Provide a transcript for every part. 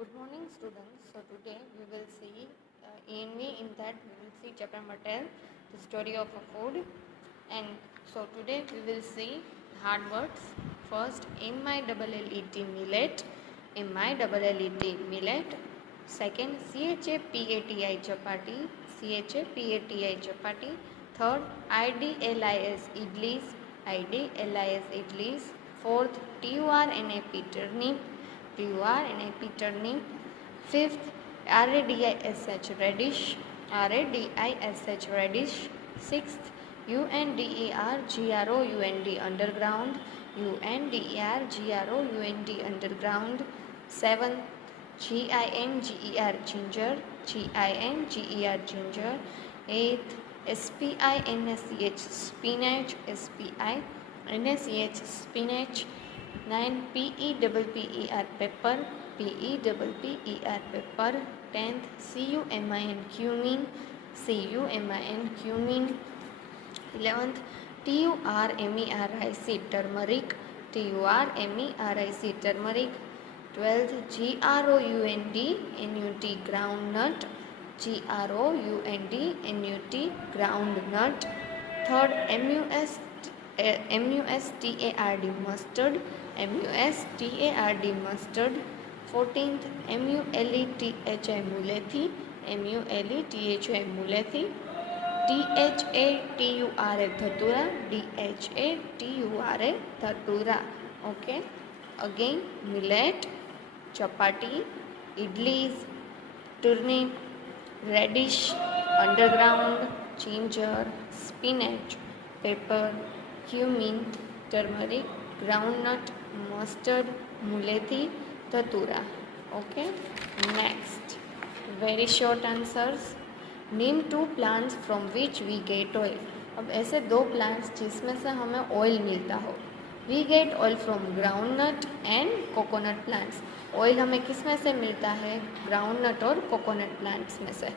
Good morning, students. So today we will see in that we will see chapter number 10, the story of a food. And so today we will see hard words. First, M-I-L-L-E-T millet, M-I-L-L-E-T millet. Second, C-H-A-P-A-T-I chapati, C-H-A-P-A-T-I chapati. Third, I-D-L-I-S idlis, I-D-L-I-S idlis. Fourth, T-U-R-N-A-P turnip, T-U-R-N-A-P turnip. Fifth, R-A-D-I-S-H radish, R-A-D-I-S-H radish. Sixth, U-N-D-E-R-G-R-O-U-N-D underground, U-N-D-E-R-G-R-O-U-N-D underground. Seventh, G-I-N-G-E-R ginger, G-I-N-G-E-R ginger. Eighth, S-P-I-N-S-C-H spinach, S-P-I-N-S-C-H spinach. 9, P-E-P-P-E-R pepper, P-E-P-P-E-R pepper. 10th, C-U-M-I-N cumin, C-U-M-I-N cumin. 11th, T-U-R-M-E-R-I-C turmeric, T-U-R-M-E-R-I-C turmeric. 12th, G-R-O-U-N-D-N-U-T groundnut, G-R-O-U-N-D-N-U-T groundnut. Third, M-U-S-T-A-R-D mustard, M-U-S-T-A-R-D mustard. 14th, M-U-L-E-T-H-I mulethi, M-U-L-E-T-H-I mulethi. D-H-A-T-U-R-A dhatura, D-H-A-T-U-R-A dhatura. Okay. Again, millet, chapati, idlis, turnip, radish, underground, ginger, spinach, pepper, cumin, turmeric, groundnut, mustard, mulethi, dhatura. Okay. Next, very short answers. Name 2 plants from which we get oil. अब ऐसे 2 plants जिसमें से हमें oil मिलता हो. We get oil from groundnut and coconut plants. Oil हमें किस में से मिलता है? ग्राउंडनट और कोकोनट प्लांट्स में से.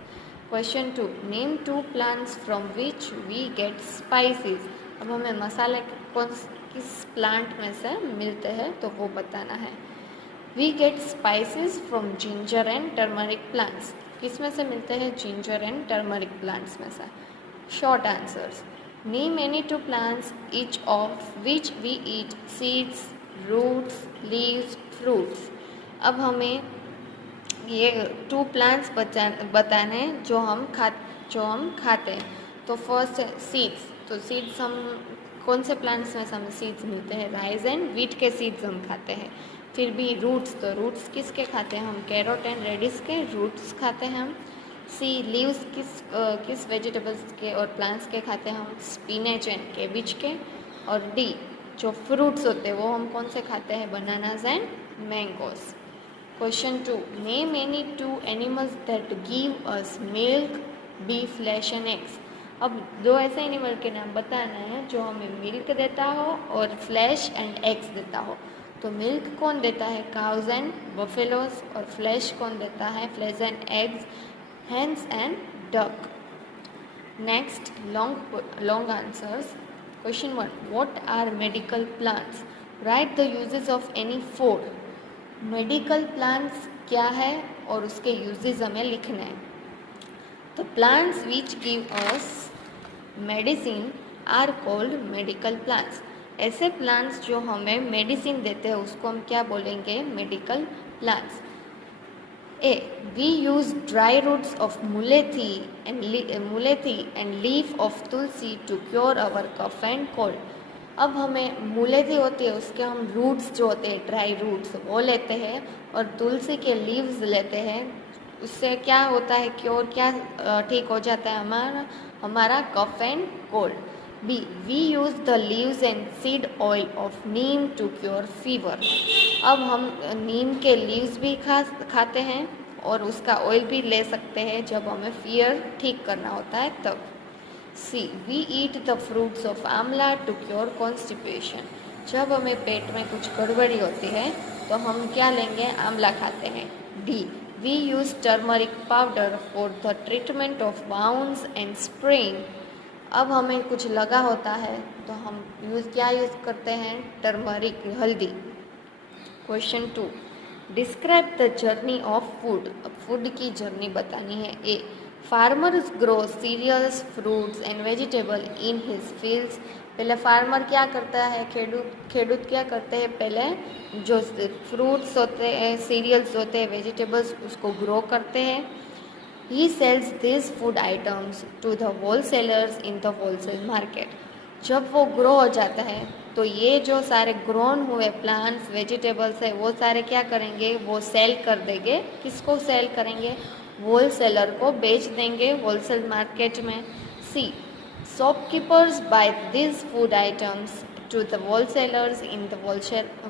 Question 2, name 2 plants from which we get spices. अब हमें मसाले किस प्लांट में से मिलते हैं तो वो बताना है. We get spices from ginger and turmeric plants. किस में से मिलते हैं? जिंजर एंड टर्मरिक प्लांट्स में से. Short answers. Name any 2 plants each of which we eat seeds, roots, leaves, fruits. अब हमें ये 2 प्लांट्स बताने जो हम खाते हैं. तो फर्स्ट है सीड्स. तो सीड्स हम कौन से प्लांट्स में से हमें सीड्स मिलते हैं? राइस एंड व्हीट के सीड्स हम खाते हैं. फिर भी रूट्स. तो रूट्स किसके खाते हैं हम? कैरोट एंड रेडिश के रूट्स खाते हैं हम. सी लीव्स किस वेजिटेबल्स के और प्लांट्स के खाते हैं हम? स्पिनच एंड केबिज के. और डी जो फ्रूट्स होते हैं वो हम कौन से खाते हैं? Bananas and mangoes. Question 2, name any 2 animals that give us milk, beef, flash and eggs. अब 2 ऐसे एनिमल के नाम बताना है जो हमें मिल्क देता हो और फ्लैश एंड एग्स देता हो. तो मिल्क कौन देता है? Cows and buffaloes. और फ्लैश कौन देता है? Flesh and eggs, hens and duck. Next, long answers. Question 1, what are medical plants. Write the uses of any 4. Medical plants क्या है और उसके यूजेस हमें लिखने हैं. तो plants which give us medicine are called medical plants. ऐसे plants जो हमें मेडिसिन देते हैं उसको हम क्या बोलेंगे? Medical plants. A, we use dry roots of mulethi and leaf of tulsi to cure our cough and cold. अब हमें मुलेथी होती है उसके हम रूट्स जो होते हैं ड्राई रूट्स वो लेते हैं और तुलसी के लीव्स लेते हैं. उससे क्या होता है? क्योर क्या ठीक हो जाता है हमारा cough and cold. B, we use the leaves and seed oil of neem to cure fever. अब हम नीम के लीव्स भी खाते हैं और उसका ऑयल भी ले सकते हैं जब हमें फीवर ठीक करना होता है तब. See, we eat the fruits of amla to cure constipation. जब हमें पेट में कुछ गड़बड़ी होती है तो हम क्या लेंगे? आंवला खाते हैं. D, we use turmeric powder for the treatment of bounce and sprain. अब हमें कुछ लगा होता है तो हम क्या यूज़ करते हैं? टर्मरिक, हल्दी. Question 2, describe the journey of food. अब फूड की जर्नी बतानी है। A, farmers grow cereals fruits and vegetable in his fields. पहले फार्मर क्या करता है, खेडूत क्या करते हैं, पहले जो फ्रूट्स होते हैं, सीरियल्स होते हैं, वेजिटेबल्स, उसको ग्रो करते हैं। He sells this food items to the wholesalers in the wholesale market. जब वो ग्रो हो जाता है तो ये जो सारे ग्रोन हुए प्लांट्स वेजिटेबल्स है वो सारे क्या करेंगे, वो सेल कर देंगे। किसको सेल करेंगे, होलसेलर को बेच देंगे होलसेल मार्केट में। C, shopkeepers buy this food items to the wholesalers in the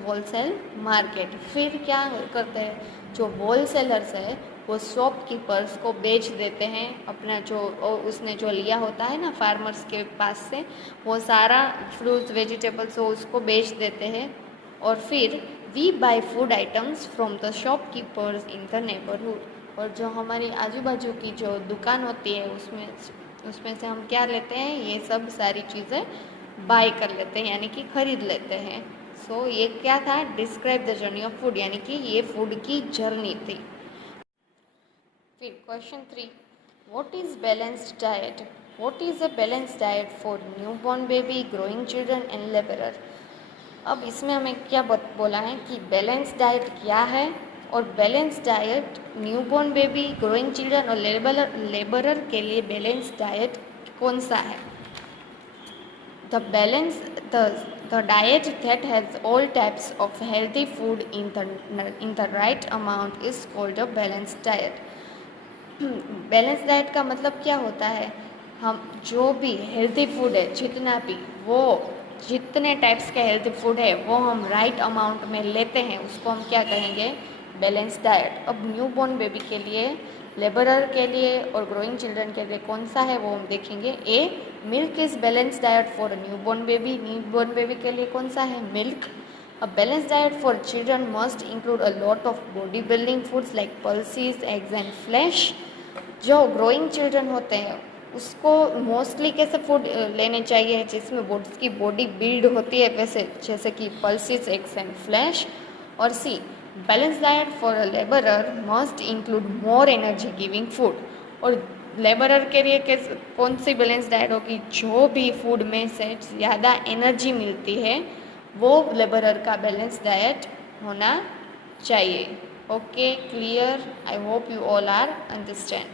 wholesale market. फिर क्या करते हैं, जो होलसेलर्स है वो शॉपकीपर्स को बेच देते हैं अपना जो उसने जो लिया होता है ना फार्मर्स के पास से, वो सारा फ्रूट्स वेजिटेबल्स वो उसको बेच देते हैं। और फिर we buy food items from the shopkeepers in the neighbourhood. और जो हमारी आजू बाजू की जो दुकान होती है उसमें से हम क्या लेते हैं, ये सब सारी चीज़ें बाय कर लेते हैं, यानी कि खरीद लेते हैं। सो ये क्या था, describe the journey of food, यानी कि ये फूड की जर्नी थी। फिर question 3, what is balanced diet. What is a balanced diet for newborn baby, growing children and labourer. अब इसमें हमें क्या बोला है कि बैलेंस डाइट क्या है, और balance diet newborn baby, growing children और लेबरर के लिए बैलेंस डाइट कौन सा है। The diet that has all types of healthy food in the right amount is called a balanced diet. Balance diet का मतलब क्या होता है, हम जो भी हेल्दी फूड है जितना भी, वो जितने टाइप्स के हेल्दी फूड है वो हम राइट अमाउंट में लेते हैं, उसको हम क्या कहेंगे, बैलेंस डाइट। अब न्यूबॉर्न बेबी के लिए, लेबरर के लिए और ग्रोइंग चिल्ड्रन के लिए कौन सा है वो हम देखेंगे। A, milk is balance diet for a newborn baby. Newborn baby के लिए कौन सा है, milk. A balanced diet for children must include a lot of body building foods like pulses, eggs and flesh. जो ग्रोइंग चिल्ड्रन होते हैं उसको mostly कैसे फूड लेने चाहिए जिसमें उसकी बॉडी बिल्ड होती है, वैसे जैसे कि पल्सेस, एग्स एंड फ्लैश। और C, balance diet for a labourer must include more energy giving food. और लेबरर के लिए कैसे कौन सी बैलेंस डाइट होगी, जो भी फूड में से ज़्यादा एनर्जी मिलती है वो लेबरर का बैलेंस डाइट होना चाहिए। Okay, clear. I hope you all are understand.